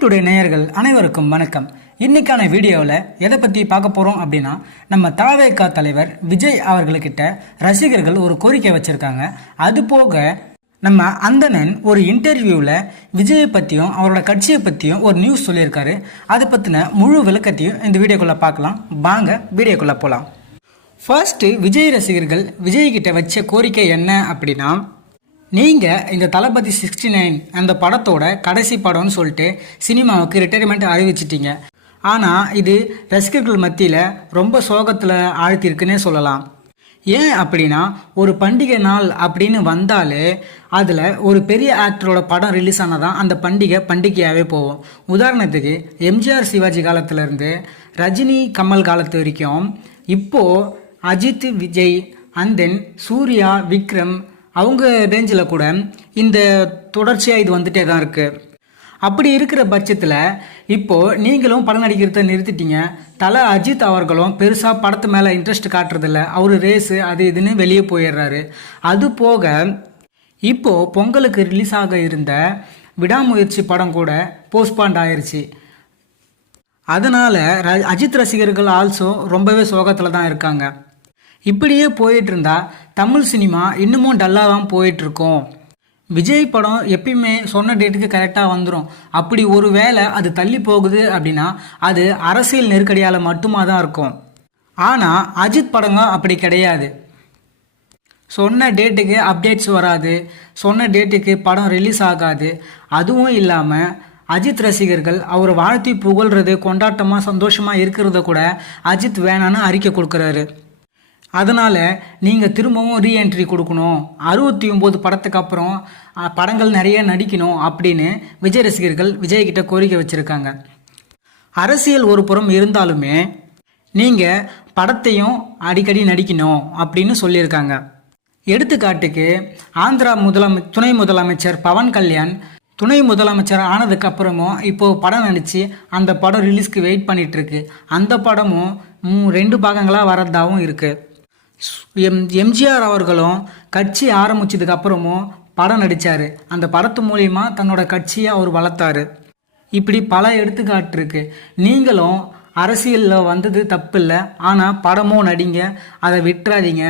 Today நேயர்கள் அனைவருக்கும் வணக்கம். இன்னைக்கான வீடியோவில் எதை பற்றி பார்க்க போகிறோம் அப்படின்னா நம்ம தாவேகா தலைவர் விஜய் அவர்கள்கிட்ட ரசிகர்கள் ஒரு கோரிக்கை வச்சுருக்காங்க. அது போக நம்ம அந்தணன் ஒரு இன்டர்வியூவில் விஜயை பற்றியும் அவரோட கட்சியை பற்றியும் ஒரு நியூஸ் சொல்லியிருக்காரு. அதை பற்றின முழு விளக்கத்தையும் இந்த வீடியோக்குள்ளே பார்க்கலாம். வாங்க வீடியோக்குள்ளே போகலாம் ஃபர்ஸ்ட்டு விஜய் ரசிகர்கள் விஜய் கிட்ட வச்ச கோரிக்கை என்ன அப்படின்னா நீங்கள் இந்த தளபதி சிக்ஸ்டி நைன் அந்த படத்தோட கடைசி படம்னு சொல்லிட்டு சினிமாவுக்கு ரிட்டையர்மெண்ட் அறிவிச்சிட்டிங்க. ஆனால் இது ரசிகர்கள் மத்தியில் ரொம்ப சோகத்தில் ஆழ்த்திருக்குன்னே சொல்லலாம். ஏன் அப்படின்னா ஒரு பண்டிகை நாள் அப்படின்னு வந்தாலே அதில் ஒரு பெரிய ஆக்டரோட படம் ரிலீஸ் ஆனதான் அந்த பண்டிகை பண்டிகையாகவே போகும். உதாரணத்துக்கு எம்ஜிஆர் சிவாஜி காலத்துலேருந்து ரஜினி கமல் காலத்து வரைக்கும் இப்போது அஜித் விஜய் அண்ட் தென் சூர்யா விக்ரம் அவங்க ரேஞ்சில் கூட இந்த தொடர்ச்சியாக இது வந்துட்டே தான் இருக்குது அப்படி இருக்கிற பட்சத்தில் இப்போது நீங்களும் படம் நடிக்கிறத நிறுத்திட்டீங்க. தலை அஜித் அவர்களும் பெருசாக படத்து மேலே இன்ட்ரெஸ்ட் காட்டுறதில்ல. அவர் ரேஸு அது இதுன்னு வெளியே போயிடுறாரு. அது போக இப்போது பொங்கலுக்கு ரிலீஸ் ஆக இருந்த விடாமுயற்சி படம் கூட போஸ்ட்பாண்ட் ஆயிடுச்சு அதனால் ர அஜித் ரசிகர்கள் ஆல்சோ ரொம்பவே சோகத்தில் தான் இருக்காங்க. இப்படியே போயிட்டு இருந்தா தமிழ் சினிமா இன்னமும் டல்லாக தான் போயிட்டுருக்கோம். விஜய் படம் எப்பயுமே சொன்ன டேட்டுக்கு கரெக்டாக வந்துடும் அப்படி ஒரு வேளை அது தள்ளி போகுது அப்படின்னா அது அரசியல் நெருக்கடியால் மட்டுமா தான் இருக்கும். ஆனால் அஜித் படங்க அப்படி கிடையாது. சொன்ன டேட்டுக்கு அப்டேட்ஸ் வராது. சொன்ன டேட்டுக்கு படம் ரிலீஸ் ஆகாது. அதுவும் இல்லாமல் அஜித் ரசிகர்கள் அவர் வாழ்த்தி புகழ்றது கொண்டாட்டமாக சந்தோஷமாக இருக்கிறத கூட அஜித் வேணான்னு அறிக்கை கொடுக்குறாரு. அதனால் நீங்கள் திரும்பவும் ரீஎன்ட்ரி கொடுக்கணும். அறுபத்தி ஒம்பது படத்துக்கு அப்புறம் படங்கள் நிறைய நடிக்கணும் அப்படின்னு விஜய் ரசிகர்கள் விஜய்கிட்ட கோரிக்கை வச்சுருக்காங்க. அரசியல் ஒரு புறம் இருந்தாலுமே நீங்கள் படத்தையும் அடிக்கடி நடிக்கணும் அப்படின்னு சொல்லியிருக்காங்க. எடுத்துக்காட்டுக்கு ஆந்திரா முதலமை துணை முதலமைச்சர் பவன் கல்யாண் துணை முதலமைச்சர் ஆனதுக்கு அப்புறமும் படம் நடித்து அந்த படம் ரிலீஸ்க்கு வெயிட் பண்ணிகிட்ருக்கு அந்த படமும் மூ- ரெண்டு பாகங்களாக வரதாகவும் இருக்குது எம் எம்ஜிஆர் அவர்களும் கட்சி ஆரம்பிச்சதுக்கு அப்புறமும் படம் நடித்தார் அந்த படத்து மூலயமா தன்னோட கட்சியை அவர் வளர்த்தாரு. இப்படி பல எடுத்துக்காட்டு இருக்கு. நீங்களும் அரசியலில் வந்தது தப்பு இல்லை. ஆனால் படமும் நடிங்க அதை விட்டுறாதீங்க.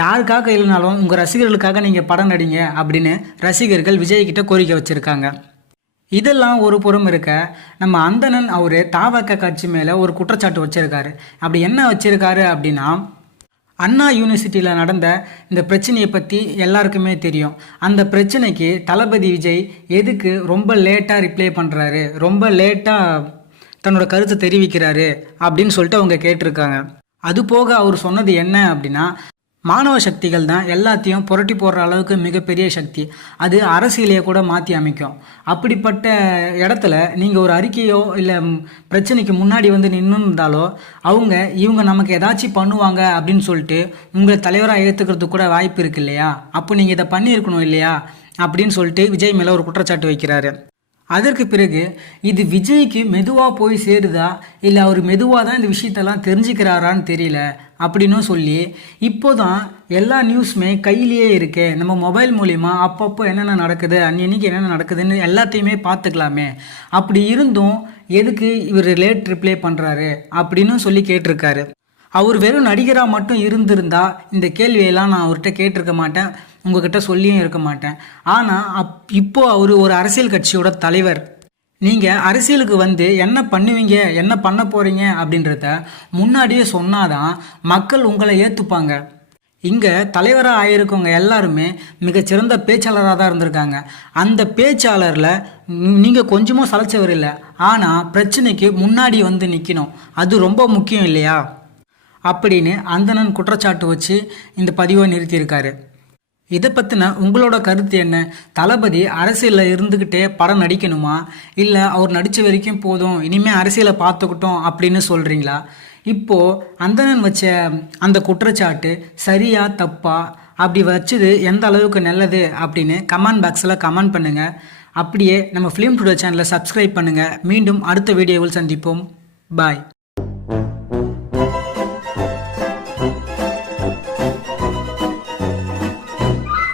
யாருக்காக இல்லைனாலும் உங்கள் ரசிகர்களுக்காக நீங்கள் படம் நடிங்க அப்படின்னு ரசிகர்கள் விஜய்கிட்ட கோரிக்கை வச்சுருக்காங்க. இதெல்லாம் ஒரு புறம் இருக்க நம்ம அந்தணன் அவர் தாவக்க கட்சி மேலே ஒரு குற்றச்சாட்டு வச்சுருக்காரு. அப்படி என்ன வச்சுருக்காரு அப்படின்னா அண்ணா யூனிவர்சிட்டியில் நடந்த இந்த பிரச்சனையை பற்றி எல்லாருக்குமே தெரியும். அந்த பிரச்சனைக்கு தளபதி விஜய் எதுக்கு ரொம்ப லேட்டாக ரிப்ளை பண்ணுறாரு ரொம்ப லேட்டாக தன்னோட கருத்தை தெரிவிக்கிறாரு அப்படின்னு சொல்லிட்டு அவங்க கேட்டிருக்காங்க. அது போக அவர் சொன்னது என்ன அப்படின்னா மாணவ சக்திகள் தான் எல்லாத்தையும் புரட்டி போடுற அளவுக்கு மிகப்பெரிய சக்தி. அது அரசியலையே கூட மாற்றி அமைக்கும். அப்படிப்பட்ட இடத்துல நீங்கள் ஒரு அறிக்கையோ இல்லை பிரச்சனைக்கு முன்னாடி வந்து நின்று இருந்தாலோ அவங்க இவங்க நமக்கு ஏதாச்சும் பண்ணுவாங்க அப்படின்னு சொல்லிட்டு உங்களை தலைவராக ஏற்றுக்கிறதுக்கு கூட வாய்ப்பு இருக்கு இல்லையா? அப்போ நீங்கள் இதை பண்ணியிருக்கணும் இல்லையா? அப்படின்னு சொல்லிட்டு விஜய் மேலே ஒரு குற்றச்சாட்டு வைக்கிறாரு. அதற்கு பிறகு இது விஜய்க்கு மெதுவாக போய் சேருதா? இல்லை அவர் மெதுவாக தான் இந்த விஷயத்தெல்லாம் தெரிஞ்சுக்கிறாரான்னு தெரியல? அப்படின்னும் சொல்லி இப்போதான் எல்லா நியூஸுமே கையிலேயே இருக்கே. நம்ம மொபைல் மூலிமா அப்பப்போ என்னென்ன நடக்குது அன்னன்னைக்கு என்னென்ன நடக்குதுன்னு எல்லாத்தையுமே பார்த்துக்கலாமே. அப்படி இருந்தும் எதுக்கு இவர் லேட் ரிப்ளை பண்ணுறாரு அப்படின்னு சொல்லி கேட்டிருக்காரு. அவர் வெறும் நடிகராக மட்டும் இருந்திருந்தா இந்த கேள்வியெல்லாம் நான் அவர்கிட்ட கேட்டிருக்க மாட்டேன் உங்ககிட்ட சொல்லியும் இருக்க மாட்டேன். ஆனால் அப் இப்போது அவர் ஒரு அரசியல் கட்சியோட தலைவர். நீங்கள் அரசியலுக்கு வந்து என்ன பண்ணுவீங்க என்ன பண்ண போகிறீங்க அப்படின்றத முன்னாடியே சொன்னாதான் மக்கள் உங்களை ஏற்றுப்பாங்க இங்கே தலைவராக ஆயிருக்கவங்க எல்லாருமே மிகச்சிறந்த பேச்சாளராக தான் இருந்திருக்காங்க. அந்த பேச்சாளரில் நீங்கள் கொஞ்சமும் சளைச்சவர் இல்லை. ஆனால் பிரச்சனைக்கு முன்னாடி வந்து நிற்கணும் அது ரொம்ப முக்கியம் இல்லையா? அப்படின்னு அந்தணன் குற்றச்சாட்டு வச்சு இந்த பதிவை நிறுத்தியிருக்காரு. இதை பற்றின உங்களோட கருத்து என்ன? தளபதி அரசியலில் இருந்துக்கிட்டே படம் நடிக்கணுமா? இல்லை அவர் நடித்த வரைக்கும் போதும் இனிமேல் அரசியலை பார்த்துக்கிட்டோம் அப்படின்னு சொல்கிறீங்களா இப்போது அந்தனன் வச்ச அந்த குற்றச்சாட்டு சரியா தப்பா? அப்படி வச்சது எந்த அளவுக்கு நல்லது அப்படின்னு கமெண்ட் பாக்ஸில் கமெண்ட் பண்ணுங்கள் அப்படியே நம்ம ஃபிலிம் டுடோ சேனலை சப்ஸ்கிரைப் பண்ணுங்கள் மீண்டும் அடுத்த வீடியோவில் சந்திப்போம். பாய்